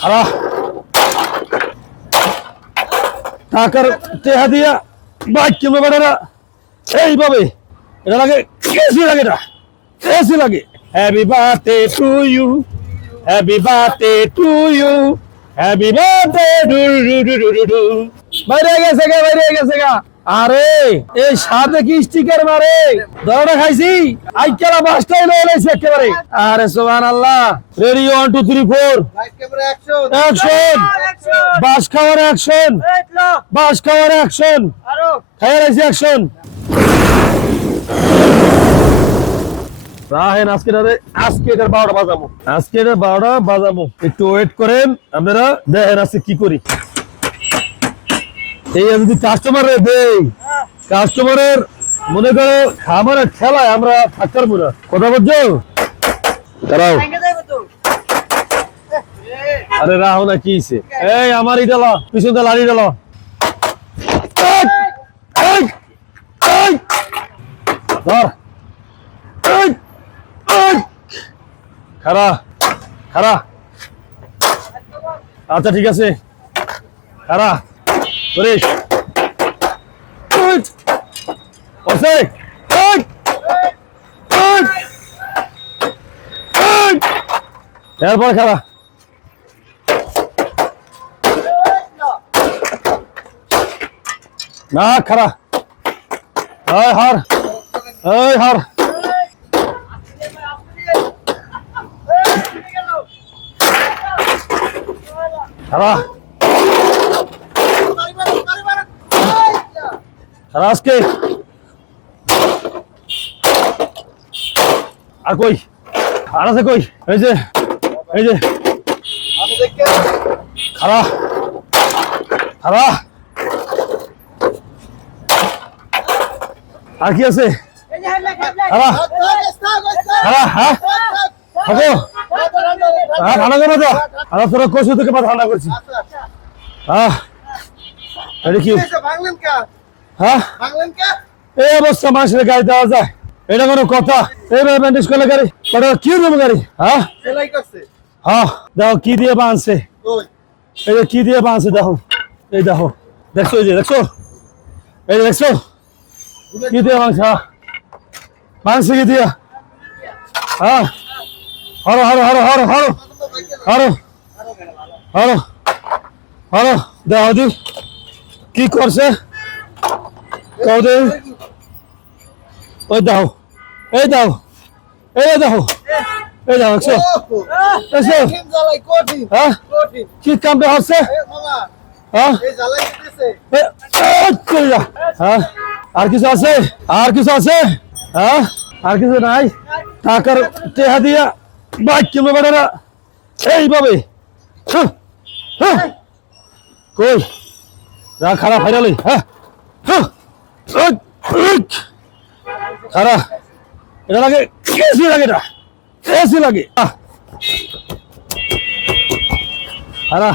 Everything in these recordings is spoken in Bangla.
খারাপ টাকার টেহা দিয়া বাইক কিনবে বেটারা। এইভাবে। এটা লাগে এসি লাগে এটা। এসি লাগে। Happy birthday to you happy birthday to you happy birthday to to to to to বাইরে গেছে গা, বাইরে গেছে গা। আরে কি স্টিকার খাইছি। অ্যাকশন আজকে আজকে বাজাবো। আজকে বাজাবো। একটু ওয়েট করেন, আপনারা দেখেন আজকে কি করি। এই যদি কাস্টমার দেই কাস্টমারের মনে করো খামারের খেলায় আমরা থাকতার পুরো কথা বলছো? দাঁড়াও। আরে রাহো না কি? এই আমার ইটা ল পিছন দিয়ে লাড়ি ডালো। ধর। খারা খারা আচ্ছা ঠিক আছে। খারা Finish. Good. Jose. Good. Good. Good. এরপর খেলা না খারা হয় হার হয় হার খারা আজকে আর কই? আর আছে কই? এই যে এই যে। খারা খারা আর কি আছে? হ্যাঁ? হ্যাঁ ঠান্ডা করছি। হ্যাঁ কে? হ্যাঁ? এই অবস্থা মানুষের গাড়ি দেওয়া যায়। এটা কোনো কথা। এইভাবে ব্যান্ডেজ করলে গাড়ি? ওটা কি দেবো গাড়ি? হ্যাঁ? হ্যাঁ দেখো কি দিয়ে বাঁধছে এই যে কি দিয়ে বাঁধছে দেখো। এই দেখো। দেখছ এই যে দেখছ? এই যে দেখছ? কি দিয়ে বাঁধছে হ্যাঁ? বাঁধছে কি দিয়ে? হ্যাঁ? হরো হরো হরো হরো হরো। হরো। হরো। হরো। দেখো দি। কি করছে? কও দে ওই দাও এই দাও এই দাও এই দাও একশো একশো হ্যাঁ কি কামটা হচ্ছে হ্যাঁ হ্যাঁ আর কিছু আছে আর কিছু আছে হ্যাঁ আর কিছু নাই টাকার টেহা দিয়া বাইক কিনবে বেটারা এইভাবে কই রাগ খারাপ হাইরালি হ্যাঁ হ্যাঁ খারা এটা লাগে কেসি লাগে এটা কেসি লাগে। খারা।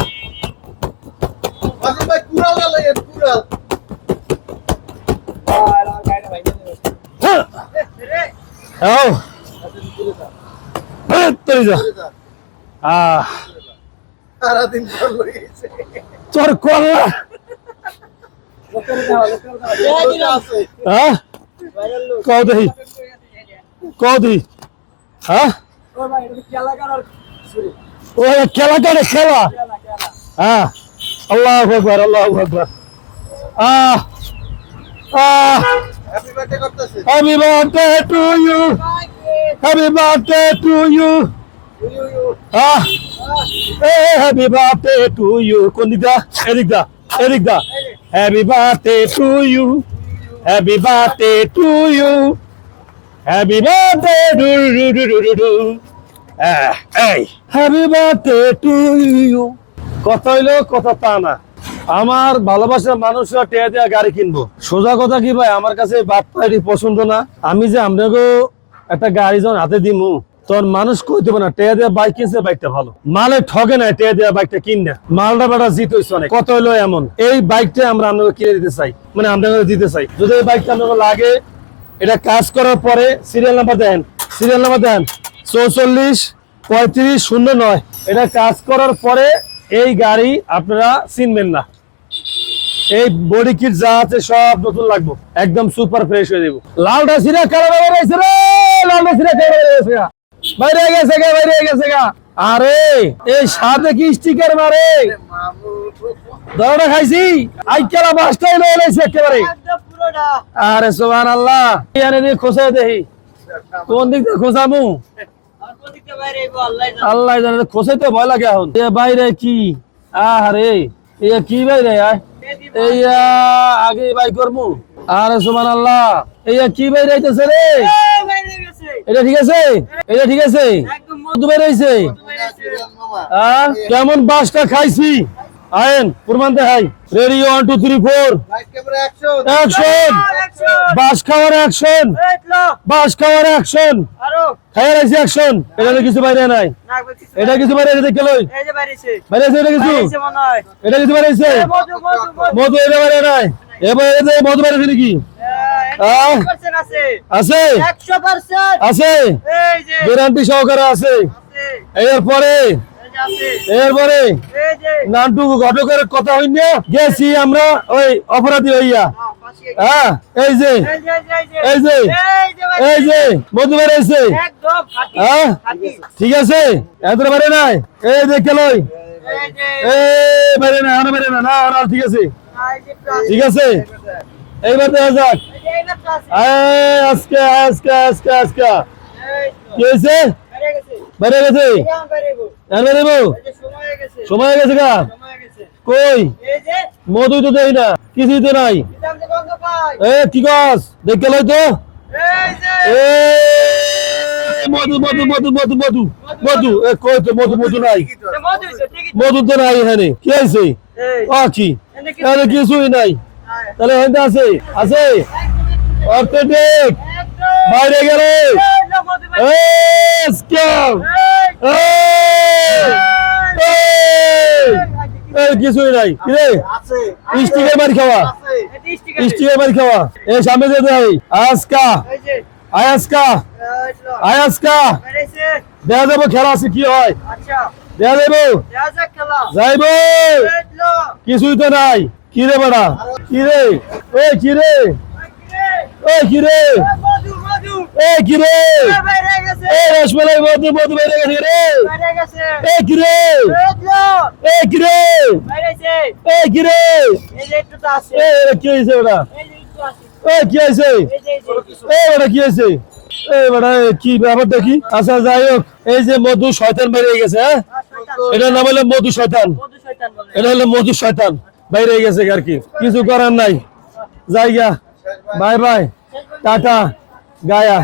হ্যাঁ। হ্যাঁ। তোর করলা হ্যাঁ? কও দেখি। কও দেখি। হ্যাঁ? খেলা করে হ্যাঁ। আল্লাহ আকবর আল্লাহ আকবর। আহ। আহ। Happy birthday to you happy birthday you ah. Happy birthday to you কোন দিক দা? এদিক দা এদিক দা। Happy birthday to you. Happy birthday to you. Happy birthday to you. do do do do. Happy birthday to you. কথা হইল কথা তা না আমার ভালোবাসার মানুষরা টেয়া দেওয়া গাড়ি কিনবো সোজা কথা কি ভাই আমার কাছে বাপ্পা এটি পছন্দ না আমি যে আপনাকে একটা গাড়ি যখন হাতে দিমু তোর মানুষ কই দেবো না? টেয়া দেওয়া বাইক কিনছে, বাইকটা ভালো। মালে ঠগে না টেয়া দেওয়া বাইকটা কিন মালটা বেটা জিত হইছে অনেক। কত হইল এমন? এই বাইকটা আমরা আপনাকে কিনে দিতে চাই। মানে আপনাকে দিতে চাই। যদি এই বাইকটা আপনাকে লাগে, এটা কাজ করার পরে সিরিয়াল নাম্বার দেন। সিরিয়াল নাম্বার দেন। চৌচল্লিশ পঁয়ত্রিশ শূন্য নয়। এটা কাজ করার পরে এই গাড়ি আপনারা চিনবেন না। এই বডি কিট যা আছে সব নতুন লাগবে। একদম সুপার ফ্রেশ হয়ে যাব। লালটা সিরা কালো বাইরে গেছে রে! লালটা সিরা কালো বাইরে গেছে গা। বাইরে গেছে গা আরে, এই সাথে কি স্টিকার মারে? মামু খাইছি? আই কেলা মাছটাই লয়ে লাইছে একেবারে। আরে সুবহান আল্লাহ ইয়ানে দিয়ে খোসায় দেহি। কোন দিক দিয়ে খোসামু আল্লাহ জানে আল্লাহ জানে খোসাই তো ভয় লাগে এখন। এ বাইরে কি? আরে এ কি বাইরে, আয়। কে দিব? এই আগে বাই করমু। আরে সুবহান আল্লাহ এই কি বাইরে আইতেছে রে? এটা ঠিক আছে? এটা ঠিক আছে? আহ, কেমন বাসটা খাইছি? আয়েন প্রমাণ দেখাই। Ready one two three four action action বাস খাওয়ার অ্যাকশন বাস খাওয়ার অ্যাকশন আরও। খাইয়ার অ্যাকশন এটা কিছু বাইরে নাই। এটা কিছু বাইরে দেখে লই। এই যে বাইরেছে। বাইরে আছে এটা কিছু? এটা কিছু বাইরে মধু মধু মধু। মধু এটা বাইরে নাই। এবার মধু বাইরে নাকি? আহ? 100% আছে। আছে? যে। গ্যারান্টি সহকারে আছে। এরপরে? যে এরপরে? এই ঘটকের কথা হইনি গেছি আমরা ওই অপরাধী হইয়া। হ্যাঁ, এই যে। এই যে এই যে যে। যে। যে যে আছে একদম হ্যাঁ? ঠিক আছে? এত বাইরে নাই? এই দেখে লই এই যে। এই বাইরে না না ঠিক যে আছে। ঠিক আছে। এইবার দেখা যাক। আছে। আজকে আজকে আজকে আজকে। কি হয়েছে? বাইরে গেছে। সময় গেছে। গা। কই? এই মধুই তো দেই না। কিছুই তো নাই। এ কি গাছ দেখে লই তো। এ মধু মধু মধু মধু মধু মধু। এ কই তো মধু মধু নাই। মধু তো। নাই এখানে। কি আছে এই, আ কি এনে কি- এখানে কিছুই নাই। তাহলে এখানে আছে আছে। অর্থেটিক। বাইরে গেলে। কিছুই নাই। কি রে? আছে স্টিকের মারি খাওয়া। স্টিকের মারি খাওয়া। এ সামনে দিয়ে দেয় আজকা আয়াসকা। আয়াসকা। দেখা যাব খেলা আছে কি হয়? দেখা যাব। যাইব। কিছুই তো নাই। কি রে বেড়া কিরে? ওই কি রে এই মধু, মধু। এই কি রে এই বাইরে গেছে। এই রসমালাই বেড়ে গেছে রে বাইরে গেছে। রে এই তো। এই কি রে বাইরেছে। এই কি এটা হয়েছে আছে। এই কি হয়েছে। এই বেটা কি হয়েছে এ কি ব্যাপারটা কি আচ্ছা যাই হোক এই যে মধু শয়তান বেরিয়ে গেছে হ্যাঁ। এটার নাম হলো মধু শয়তান। এটা হলো মধু শয়তান বাইরে গেছে আর কি? কিছু করার নাই। জায়গা বাই বাই। টাটা। গায়া।